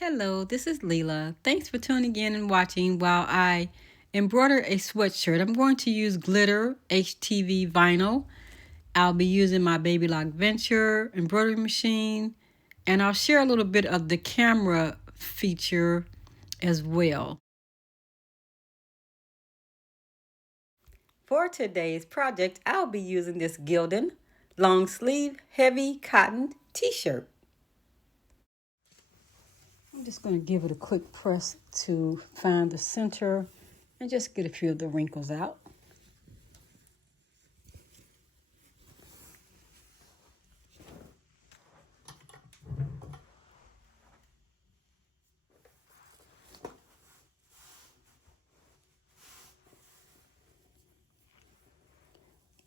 Hello, this is Leela. Thanks for tuning in and watching while I embroider a sweatshirt. I'm going to use glitter HTV vinyl. I'll be using my Baby Lock Venture embroidery machine, and I'll share a little bit of the camera feature as well. For today's project, I'll be using this Gildan long sleeve heavy cotton t-shirt. I'm just going to give it a quick press to find the center and just get a few of the wrinkles out.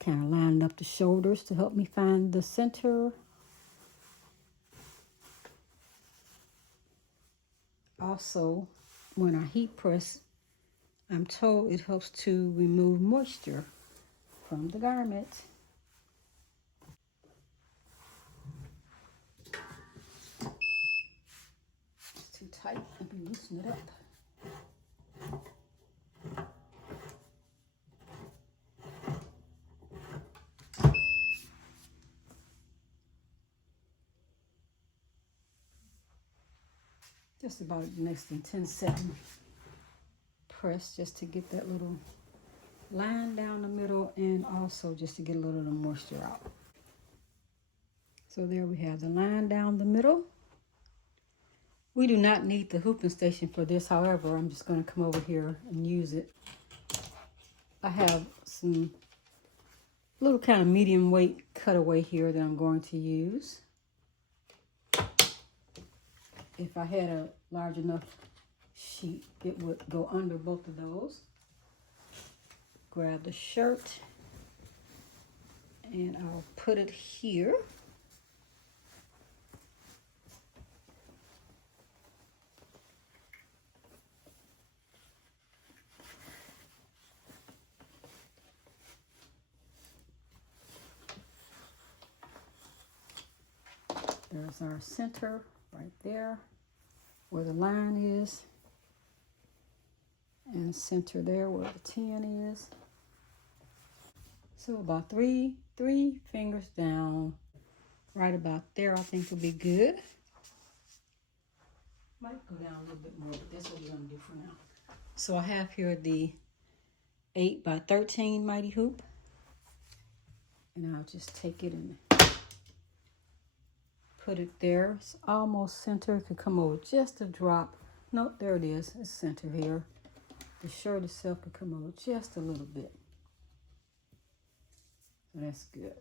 Kind of lining up the shoulders to help me find the center. Also, when I heat press, I'm told it helps to remove moisture from the garment. It's too tight. Let me loosen it up. Just about less than 10-second press just to get that little line down the middle and also just to get a little of the moisture out. So there we have the line down the middle. We do not need the hooping station for this. However, I'm just going to come over here and use it. I have some little kind of medium weight cutaway here that I'm going to use. If I had a large enough sheet, it would go under both of those. Grab the shirt and I'll put it here. There's our center right there where the line is, and center there where the 10 is. So about three fingers down, right about there, I think will be good. Might go down a little bit more, but that's what we're gonna do for now. So I have here the 8 by 13 mighty hoop, and I'll just take it and put it there. It's almost center. It could come over just a drop. Nope, there it is. It's center here. The shirt itself could come over just a little bit. So that's good.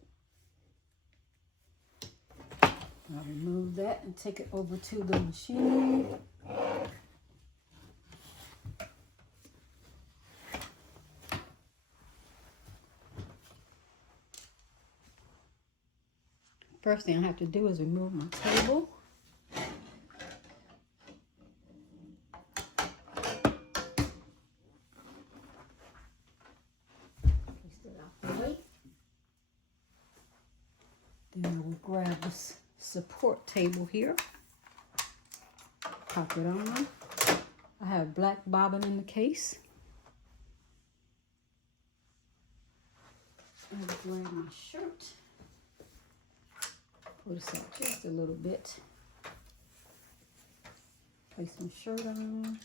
I'll remove that and take it over to the machine. First thing I have to do is remove my table. Place it out the way. Then I will grab this support table here. Pop it on. I have black bobbin in the case. I will grab my shirt. Pull this out just a little bit. Place my shirt on.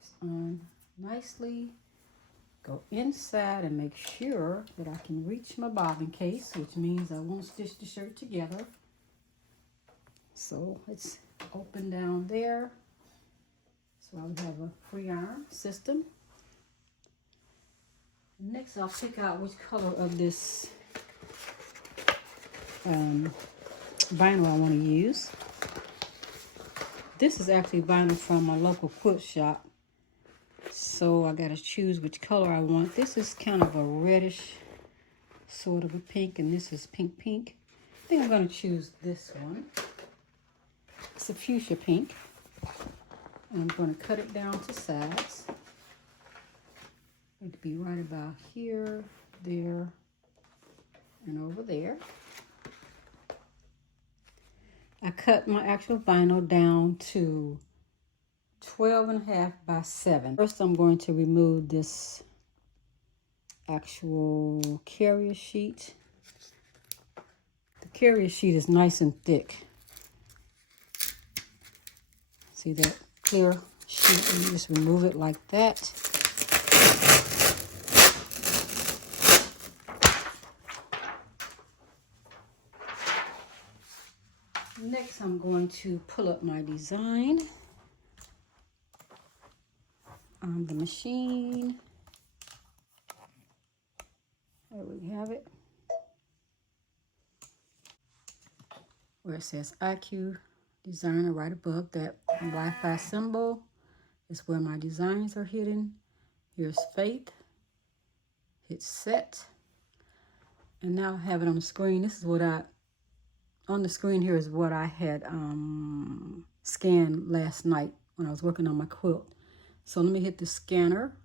It's on nicely. Go inside and make sure that I can reach my bobbin case, which means I won't stitch the shirt together. So it's open down there. So I would have a free arm system. Next, I'll pick out which color of this vinyl I want to use. This is actually vinyl from my local quilt shop. So I gotta choose which color I want. This is kind of a reddish sort of a pink, and this is pink. I think I'm gonna choose this one. It's a fuchsia pink. And I'm gonna cut it down to size. It'd be right about here, there, and over there. I cut my actual vinyl down to 12.5 by 7. First, I'm going to remove this actual carrier sheet. The carrier sheet is nice and thick. See that clear sheet? You just remove it like that. Next, I'm going to pull up my design on the machine. There we have it. Where it says IQ Designer right above that Wi-Fi symbol is where my designs are hidden. Here's Faith. Hit set. And now I have it on the screen. This is what on the screen here is what I had scanned last night when I was working on my quilt. So let me hit the scanner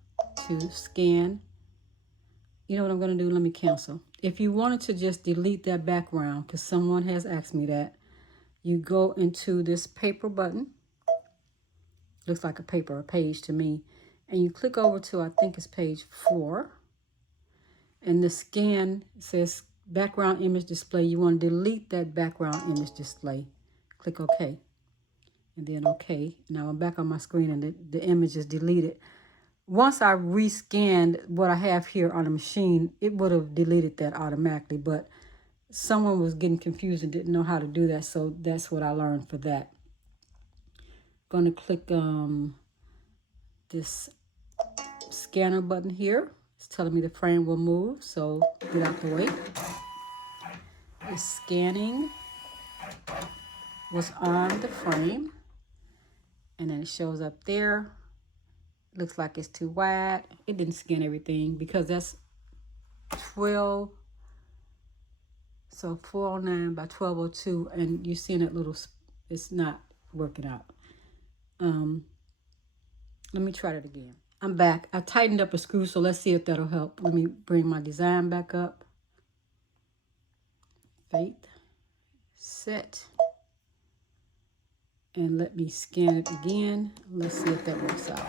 to scan. You know what I'm going to do? Let me cancel. If you wanted to just delete that background, because someone has asked me that, you go into this paper button. Looks like a page to me. And you click over to, I think it's page 4. And the scan says background image display. You want to delete that background image display. Click OK. And then OK. Now I'm back on my screen and the image is deleted. Once I rescanned what I have here on the machine, it would have deleted that automatically. But someone was getting confused and didn't know how to do that. So that's what I learned for that. Going to click this scanner button here. It's telling me the frame will move, so get out the way. It's scanning what's on the frame, and then it shows up there. Looks like it's too wide. It didn't scan everything because that's 12, so 409 by 1202, and you're seeing that little, it's not working out. Let me try it again. I'm back. I tightened up a screw, so let's see if that'll help. Let me bring my design back up. Faith. Set. And let me scan it again. Let's see if that works out.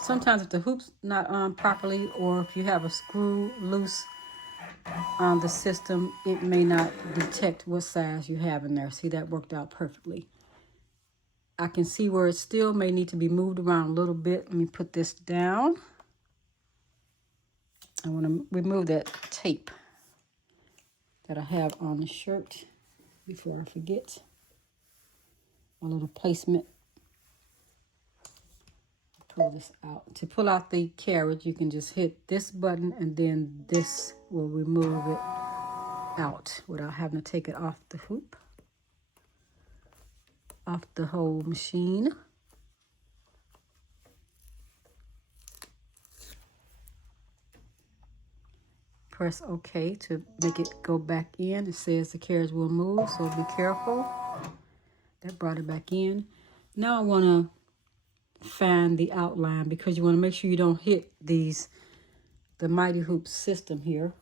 Sometimes if the hoop's not on properly, or if you have a screw loose on the system, it may not detect what size you have in there. See, that worked out perfectly. I can see where it still may need to be moved around a little bit. Let me put this down. I want to remove that tape that I have on the shirt before I forget. A little placement. Pull this out. To pull out the carriage, you can just hit this button and then this will remove it out without having to take it off the hoop, off the whole machine. Press OK to make it go back in. It says the carriage will move, so be careful. That brought it back in. Now I want to find the outline because you want to make sure you don't hit the Mighty Hoop system here.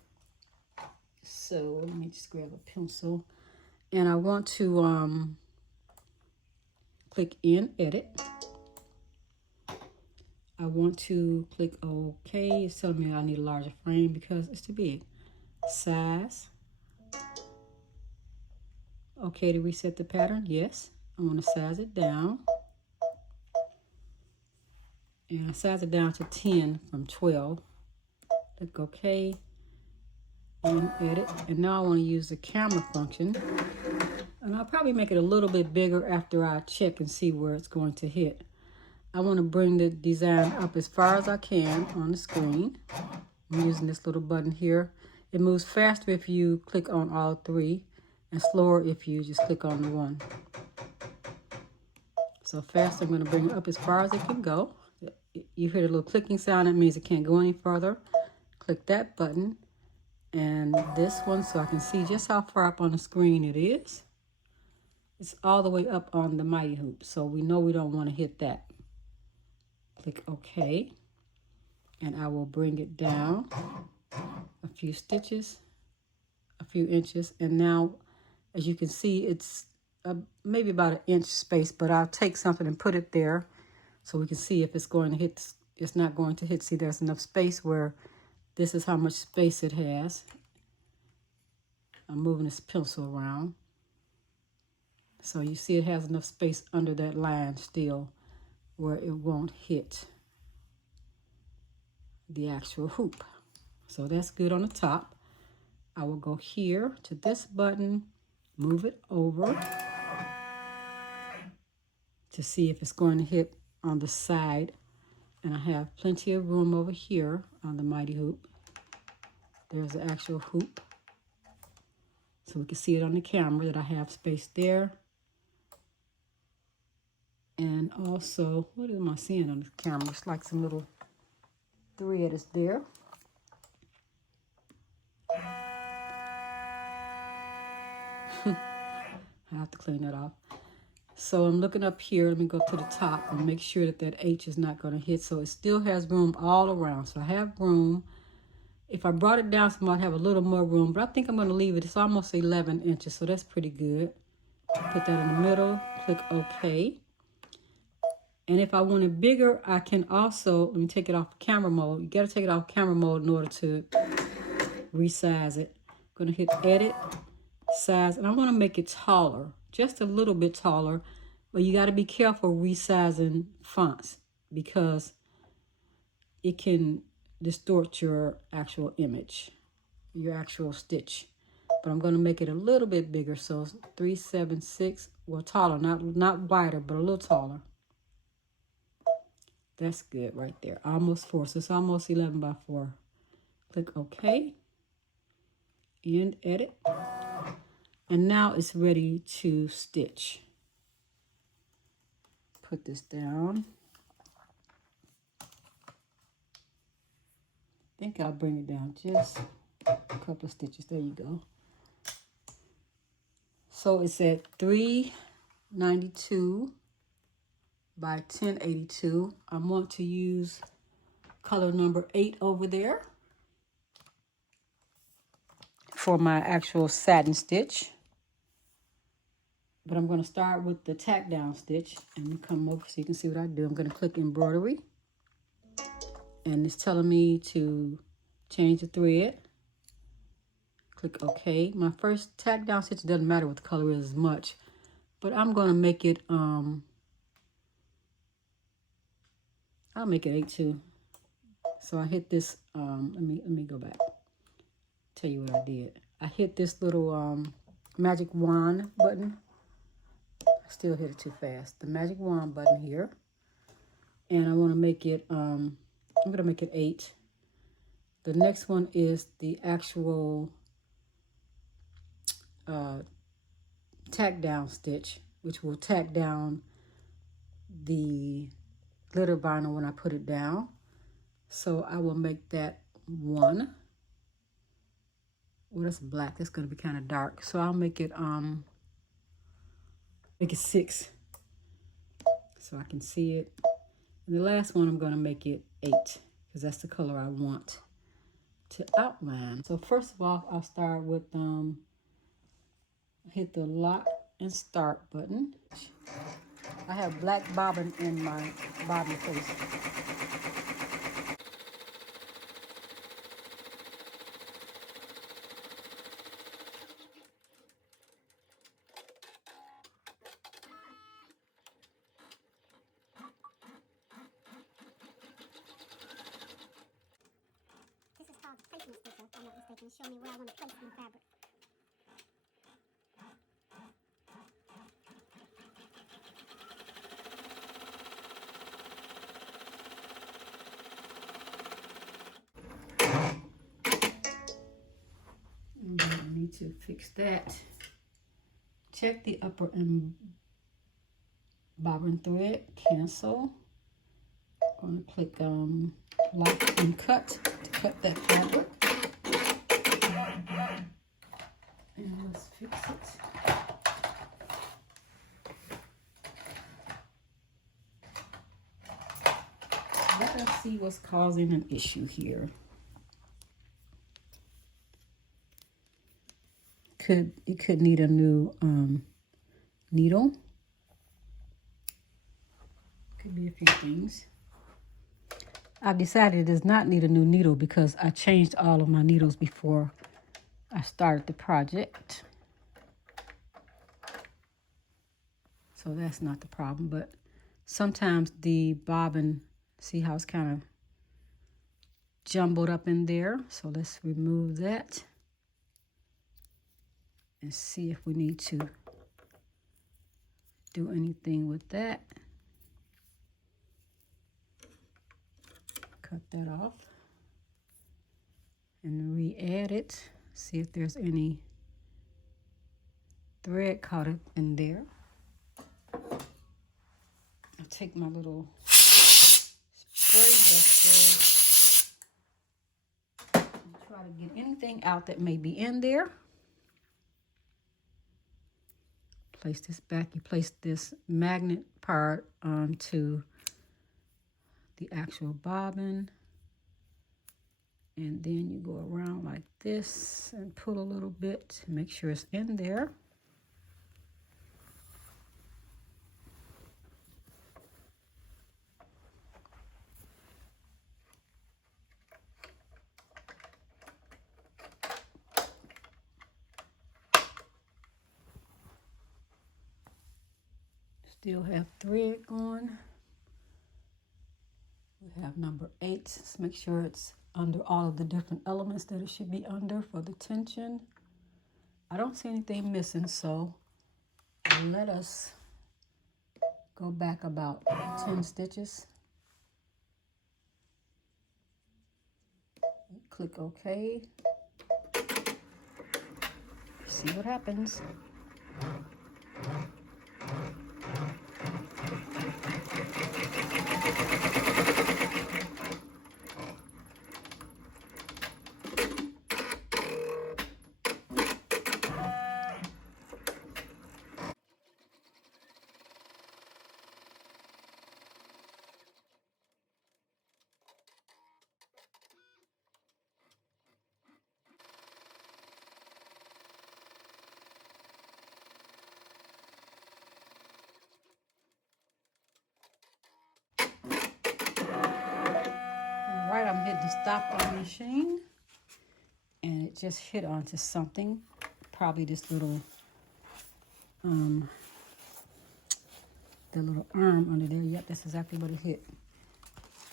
So let me just grab a pencil, and I want to click in Edit. I want to click OK. It's telling me I need a larger frame because it's too big. Size. Okay, to reset the pattern? Yes. I want to size it down. And I size it down to 10 from 12. Click OK. And edit. And now I want to use the camera function. And I'll probably make it a little bit bigger after I check and see where it's going to hit. I want to bring the design up as far as I can on the screen. I'm using this little button here. It moves faster if you click on all three, and slower if you just click on the one. So fast, I'm going to bring it up as far as it can go. You hear the little clicking sound, that means it can't go any further. Click that button and this one so I can see just how far up on the screen it is. It's all the way up on the Mighty Hoop, so we know we don't want to hit that. Click OK, and I will bring it down a few stitches, a few inches, and now as you can see it's maybe about an inch space, but I'll take something and put it there so we can see if it's going to hit. It's not going to hit. See, there's enough space where this is how much space it has. I'm moving this pencil around. So you see it has enough space under that line still where it won't hit the actual hoop. So that's good on the top. I will go here to this button, move it over to see if it's going to hit on the side. And I have plenty of room over here on the mighty hoop. There's the actual hoop. So we can see it on the camera that I have space there. And also, what am I seeing on the camera? It's like some little thread is there. I have to clean that off. So I'm looking up here. Let me go to the top and make sure that that H is not going to hit. So it still has room all around. So I have room. If I brought it down some, I'd have a little more room. But I think I'm going to leave it. It's almost 11 inches. So that's pretty good. Put that in the middle. Click OK. And if I want it bigger, I can also, let me take it off camera mode. You got to take it off camera mode in order to resize it. I'm going to hit edit, size, and I want to make it taller, just a little bit taller. But you got to be careful resizing fonts because it can distort your actual image, your actual stitch. But I'm going to make it a little bit bigger. So 376, well, taller, not wider, but a little taller. That's good right there. Almost 4. So it's almost 11 by 4. Click OK. And edit. And now it's ready to stitch. Put this down. I think I'll bring it down just a couple of stitches. There you go. So it's at 392 by 1082. I want to use color number 8 over there for my actual satin stitch. But I'm going to start with the tack down stitch and come over so you can see what I do. I'm going to click embroidery. And it's telling me to change the thread. Click OK. My first tack down stitch, doesn't matter what the color is as much. But I'm going to make it, I'll make it 8 too. So I hit this, let me go back. Tell you what I did. I hit this little magic wand button. I still hit it too fast. The magic wand button here. And I want to make it, I'm going to make it 8. The next one is the actual tack down stitch, which will tack down the glitter vinyl when I put it down. So I will make that 1. Well, that's black. That's going to be kind of dark. So I'll make it 6 so I can see it. And the last one I'm going to make it 8 because that's the color I want to outline. So first of all, I'll start with hit the lock and start button. I have black bobbin in my bobbin case. This is called placement sticker, if I'm not mistaken. Show me where I want to place in the fabric. I need to fix that. Check the upper and bobbin thread, cancel. I'm going to click lock and cut to cut that fabric. And let's fix it. Let us see what's causing an issue here. could need a new needle. Could be a few things. I've decided it does not need a new needle because I changed all of my needles before I started the project. So that's not the problem, but sometimes the bobbin, see how it's kind of jumbled up in there. So let's remove that and see if we need to do anything with that. Cut that off and re-add it. See if there's any thread caught in there. I'll take my little spray duster and try to get anything out that may be in there. Place this back. You place this magnet part onto the actual bobbin, and then you go around like this and pull a little bit to make sure it's in there. Still have thread going. We have number 8. Let's make sure it's under all of the different elements that it should be under for the tension. I don't see anything missing, so let us go back about 10 stitches. Click OK. See what happens. Right, I'm hitting stop on the machine, and it just hit onto something, probably this little the little arm under there. Yep, that's exactly what it hit.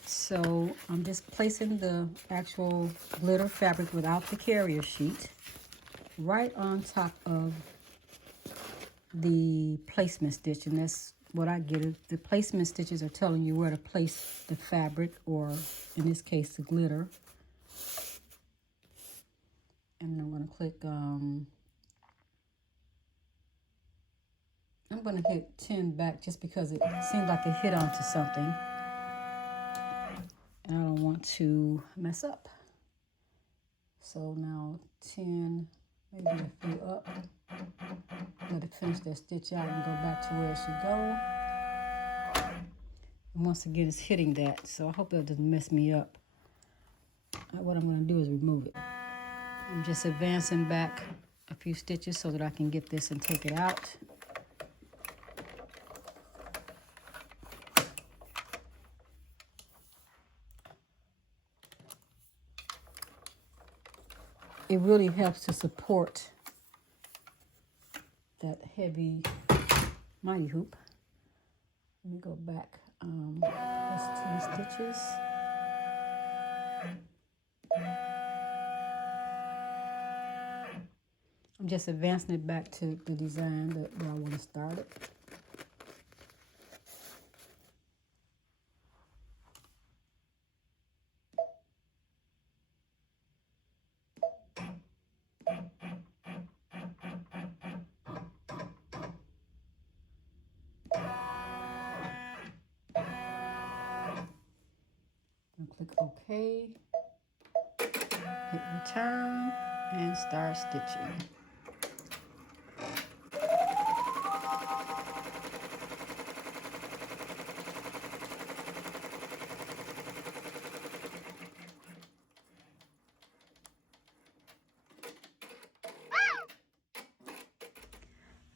So I'm just placing the actual glitter fabric without the carrier sheet right on top of the placement stitch, and that's what I get it. The placement stitches are telling you where to place the fabric, or in this case the glitter. And I'm going to click I'm going to hit 10 back just because it seemed like it hit onto something and I don't want to mess up. So now 10, maybe a few up. Let it finish that stitch out and go back to where it should go. And once again, it's hitting that, so I hope that doesn't mess me up. What I'm going to do is remove it. I'm just advancing back a few stitches so that I can get this and take it out. It really helps to support that heavy mighty hoop. Let me go back. That's 10 stitches. I'm just advancing it back to the design where I want to start it. And click OK. Hit return and start stitching.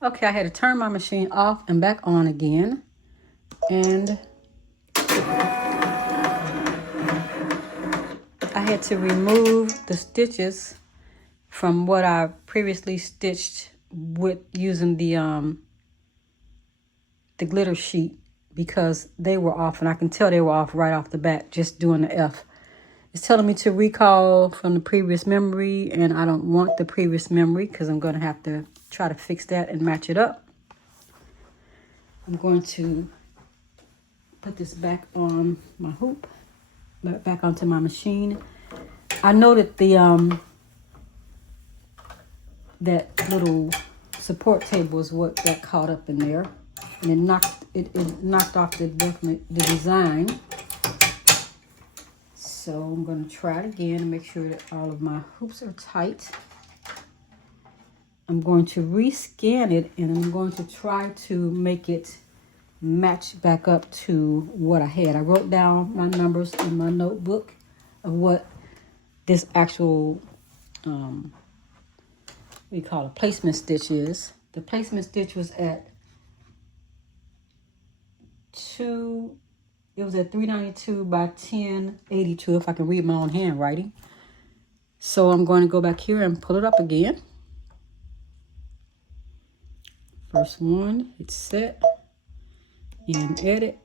Okay, I had to turn my machine off and back on again. And I had to remove the stitches from what I previously stitched with using the glitter sheet, because they were off, and I can tell they were off right off the bat just doing the F. It's telling me to recall from the previous memory, and I don't want the previous memory because I'm going to have to try to fix that and match it up. I'm going to put this back on my hoop, back onto my machine. I know that that little support table is what got caught up in there, and it knocked off the design. So I'm going to try it again and make sure that all of my hoops are tight. I'm going to rescan it, and I'm going to try to make it match back up to what I had. I wrote down my numbers in my notebook of what this actual we call a placement stitch is. The placement stitch was at 392 by 1082, if I can read my own handwriting. So I'm going to go back here and pull it up again. First one, hit set and edit.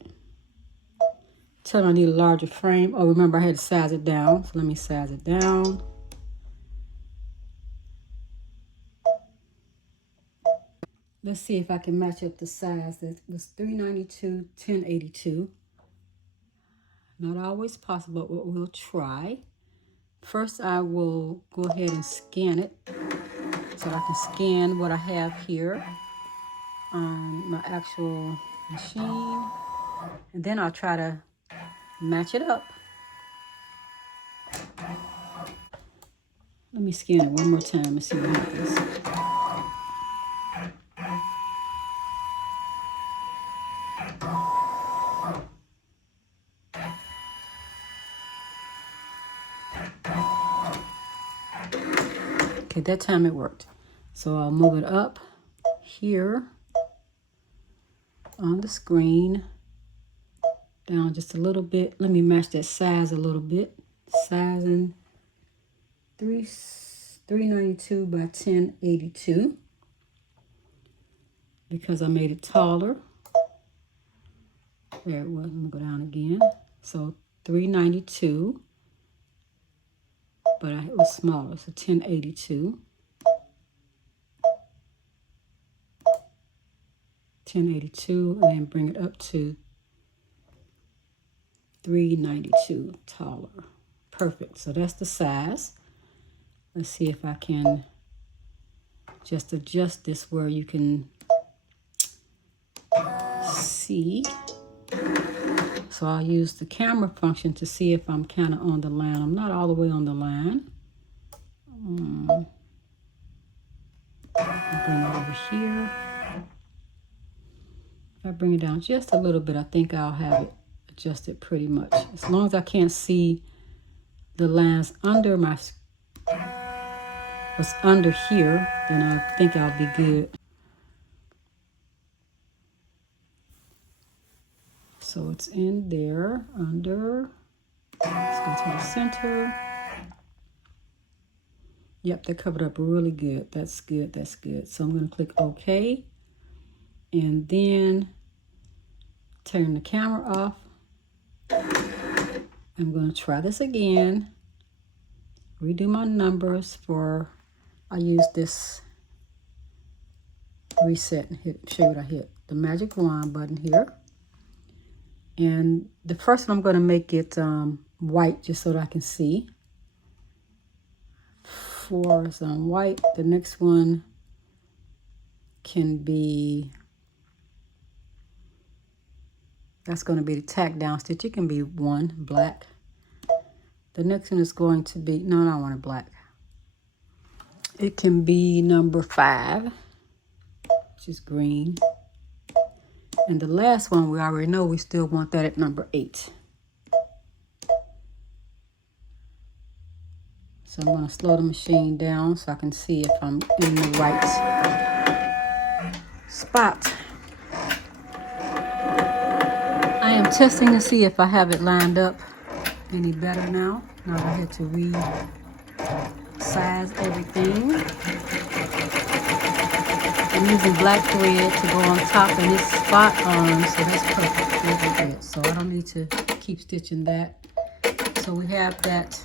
Tell me I need a larger frame. Oh, remember I had to size it down. So let me size it down. Let's see if I can match up the size. That was 392, 1082. Not always possible, but we'll try. First, I will go ahead and scan it so I can scan what I have here on my actual machine. And then I'll try to match it up. Let me scan it one more time and see what happens. Okay, that time it worked. So I'll move it up here on the screen, down just a little bit. Let me match that size a little bit. Sizing 392 by 1082 because I made it taller. There it was. Let me go down again. So 392, but it was smaller, so 1082. 1082, and then bring it up to 392, taller. Perfect. So that's the size. Let's see if I can just adjust this where you can see. So I'll use the camera function to see if I'm kind of on the line. I'm not all the way on the line. I'll bring it over here. If I bring it down just a little bit, I think I'll have it adjusted pretty much. As long as I can't see the lines under what's under here, then I think I'll be good. So it's in there, under. Let's go to the center. Yep, they covered up really good. That's good, that's good. So I'm going to click OK. And then turn the camera off. I'm going to try this again. Redo my numbers for, I use this reset and show you what I hit. The magic wand button here. And the first one I'm going to make it white just so that I can see. 4 is on white. The next one can be, that's going to be the tack down stitch. It can be 1 black. The next one is going to be, no, I don't want it black. It can be number 5, which is green. And the last one, we already know we still want that at number 8. So I'm going to slow the machine down so I can see if I'm in the right spot. I am testing to see if I have it lined up any better now. Now I had to resize everything. I'm using black thread to go on top, and it's spot on, so that's perfect. So I don't need to keep stitching that. So we have that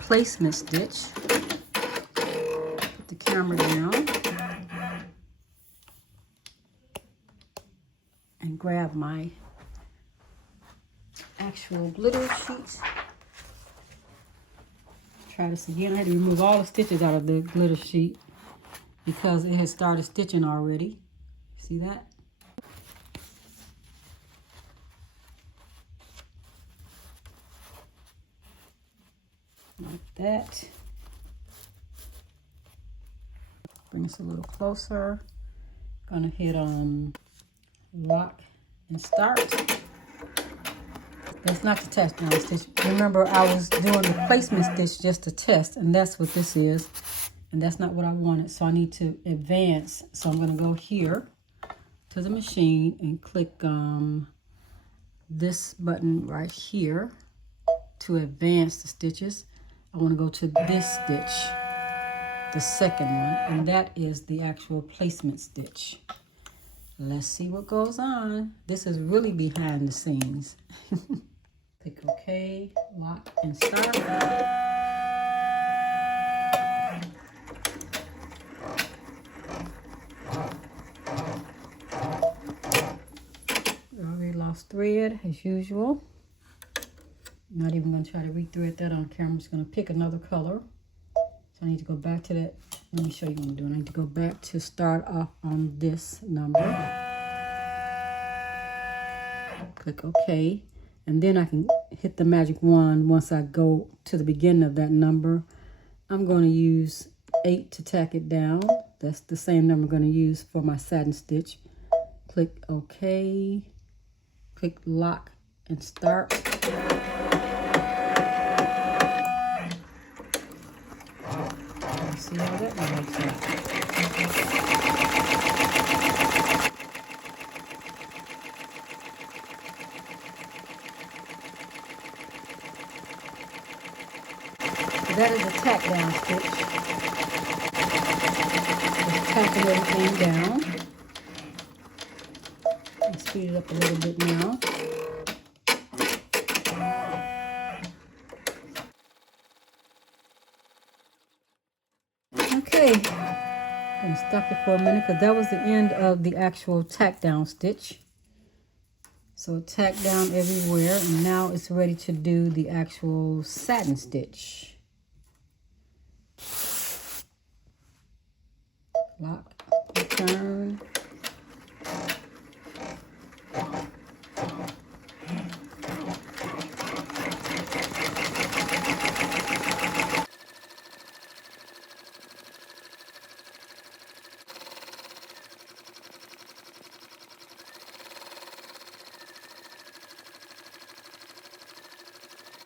placement stitch. Put the camera down and grab my actual glitter sheet. Try this again. I had to remove all the stitches out of the glitter sheet because it has started stitching already. See that? Like that. Bring this a little closer. Gonna hit lock and start. That's not the test down stitch. Remember, I was doing the placement stitch just to test, and that's what this is. And that's not what I wanted, so I need to advance. So I'm gonna go here to the machine and click this button right here to advance the stitches. I want to go to this stitch, the second one, and that is the actual placement stitch. Let's see what goes on. This is really behind the scenes. Click OK, lock, and start. Already lost thread as usual. Not even going to try to rethread that on camera. I'm just going to pick another color. So I need to go back to that. Let me show you what I'm doing. I need to go back to start off on this number. Click OK. And then I can hit the magic wand once I go to the beginning of that number. I'm going to use 8 to tack it down. That's the same number I'm going to use for my satin stitch. Click OK. Click lock and start. See how that works out. So that is a tack down stitch. Just tacking everything down. Let's speed it up a little bit now. Okay, I'm gonna stop it for a minute because that was the end of the actual tack down stitch. So tack down everywhere, and now it's ready to do the actual satin stitch. Lock, return.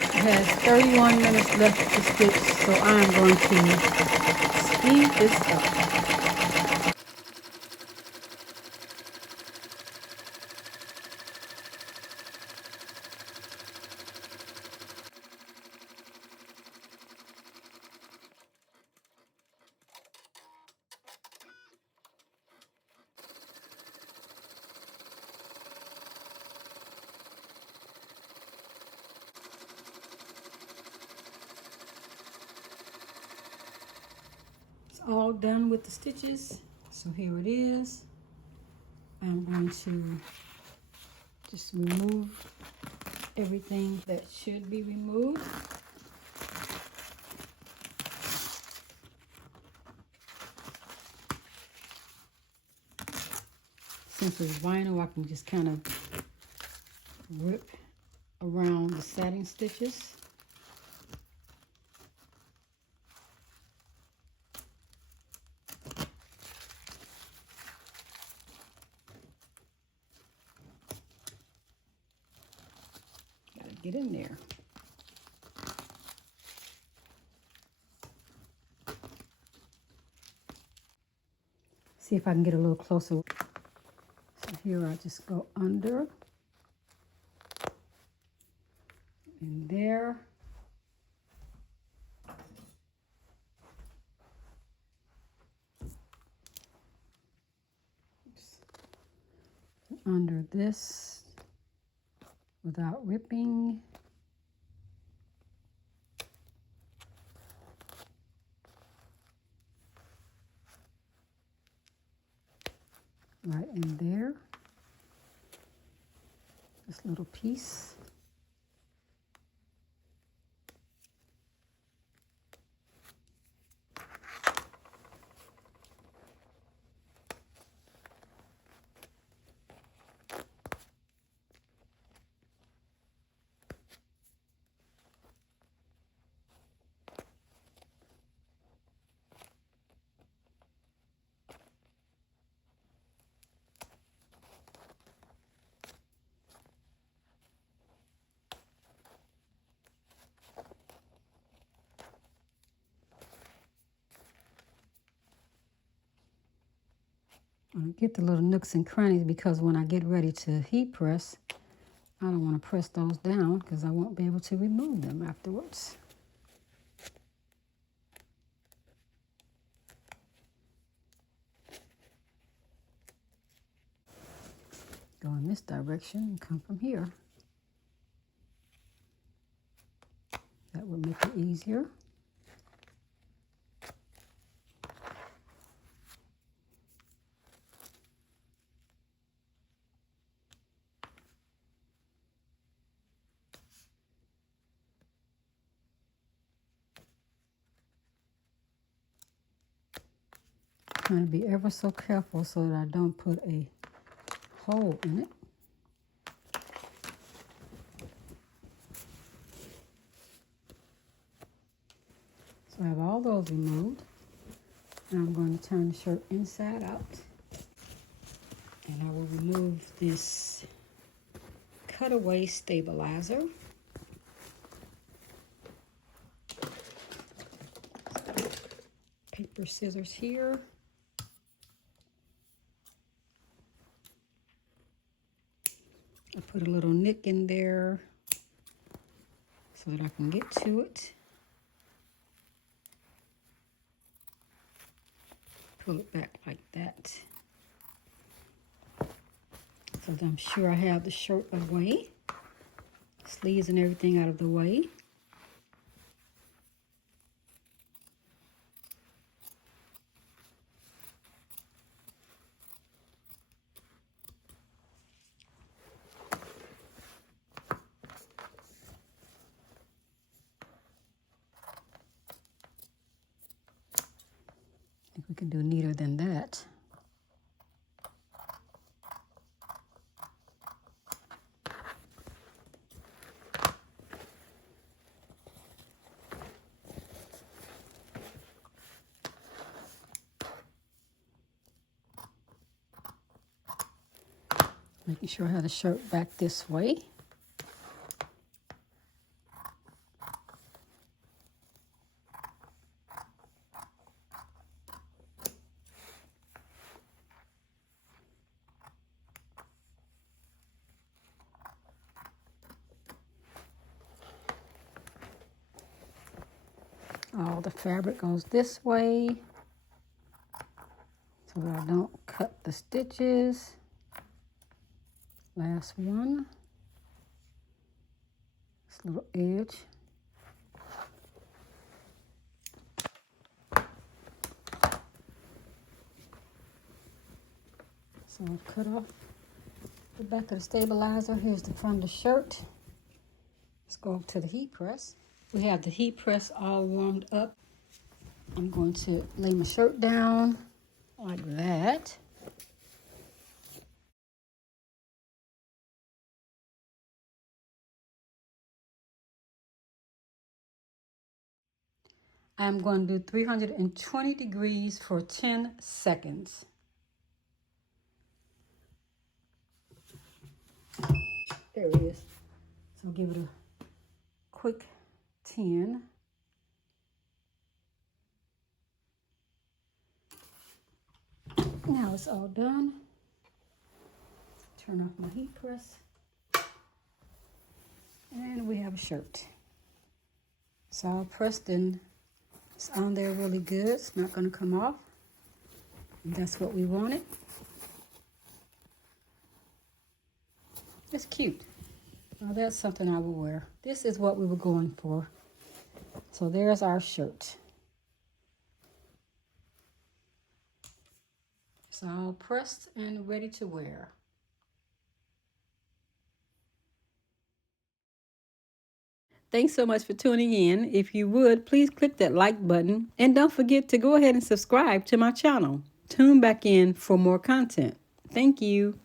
It has 31 minutes left to stitch, so I'm going to speed this up. All done with the stitches, so here it is. I'm going to just remove everything that should be removed. Since it's vinyl, I can just kind of rip around the satin stitches. Get in there. See if I can get a little closer. here I just go under and there. Under this without ripping. Right in there. This little piece. I'm going to get the little nooks and crannies because when I get ready to heat press, I don't want to press those down because I won't be able to remove them afterwards. Go in this direction and come from here. That would make it easier. Trying to be ever so careful so that I don't put a hole in it. So I have all those removed. Now I'm going to turn the shirt inside out. And I will remove this cutaway stabilizer. Paper scissors here. I put a little nick in there so that I can get to it. Pull it back like that. So that I'm sure I have the shirt away. Sleeves and everything out of the way. I think we can do neater than that. Making sure I have the shirt back this way. All the fabric goes this way so that I don't cut the stitches. Last one. This little edge. So I'll cut off the back of the stabilizer. Here's the front of the shirt. Let's go up to the heat press. We have the heat press all warmed up. I'm going to lay my shirt down like that. I'm going to do 320 degrees for 10 seconds. There it is. So I'll give it a quick 10. Now it's all done. Turn off my heat press. And we have a shirt. It's all pressed and it's on there really good. It's not going to come off. And that's what we wanted. It's cute. Well, that's something I will wear. This is what we were going for. So there's our shirt. It's all pressed and ready to wear. Thanks so much for tuning in. If you would, please click that like button. And don't forget to go ahead and subscribe to my channel. Tune back in for more content. Thank you.